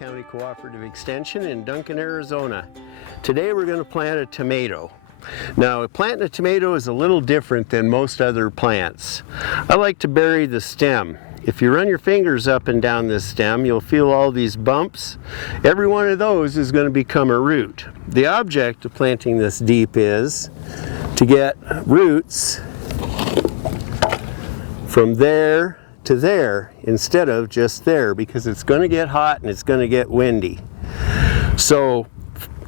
County Cooperative Extension in Duncan, Arizona. Today we're going to plant a tomato. Now, planting a tomato is a little different than most other plants. I like to bury the stem. If you run your fingers up and down this stem, you'll feel all these bumps. Every one of those is going to become a root. The object of planting this deep is to get roots from there to there instead of just there, because it's going to get hot and it's going to get windy. So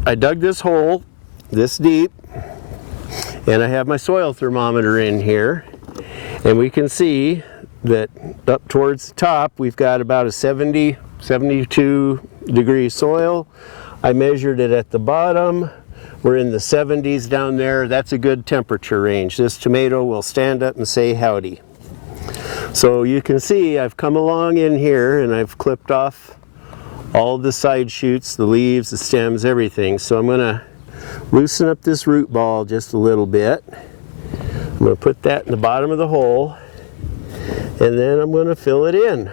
I dug this hole this deep, and I have my soil thermometer in here, and we can see that up towards the top we've got about a 72 degree soil. I measured it at the bottom. We're in the 70s down there. That's a good temperature range. This tomato will stand up and say howdy. So you can see I've come along in here and I've clipped off all the side shoots, the leaves, the stems, everything. So I'm going to loosen up this root ball just a little bit. I'm going to put that in the bottom of the hole, and then I'm going to fill it in.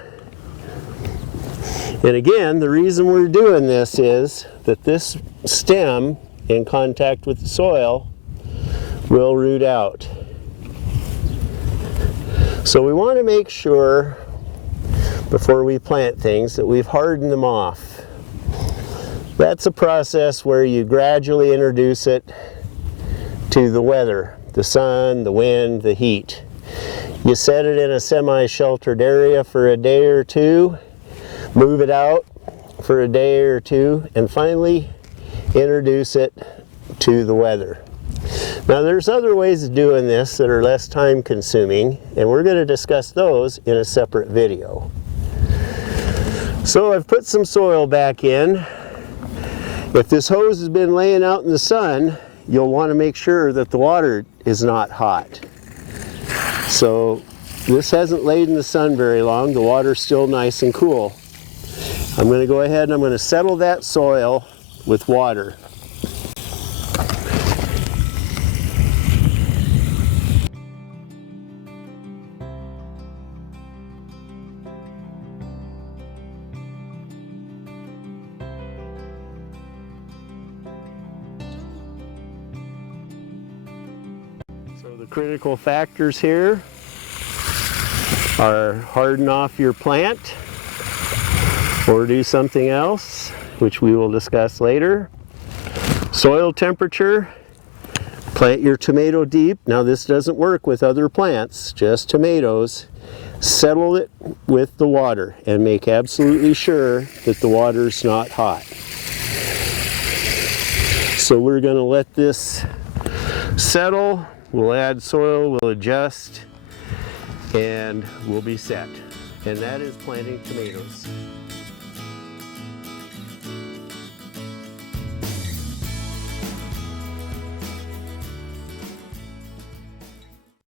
And again, the reason we're doing this is that this stem in contact with the soil will root out. So we want to make sure before we plant things that we've hardened them off. That's a process where you gradually introduce it to the weather, the sun, the wind, the heat. You set it in a semi-sheltered area for a day or two, move it out for a day or two, and finally introduce it to the weather. Now there's other ways of doing this that are less time consuming, and we're going to discuss those in a separate video. So I've put some soil back in. If this hose has been laying out in the sun, you'll want to make sure that the water is not hot. So this hasn't laid in the sun very long. The water's still nice and cool. I'm going to go ahead and I'm going to settle that soil with water. So the critical factors here are harden off your plant or do something else, which we will discuss later. Soil temperature, plant your tomato deep. Now this doesn't work with other plants, just tomatoes. Settle it with the water and make absolutely sure that the water's not hot. So we're going to let this settle. We'll add soil, we'll adjust, and we'll be set. And that is planting tomatoes.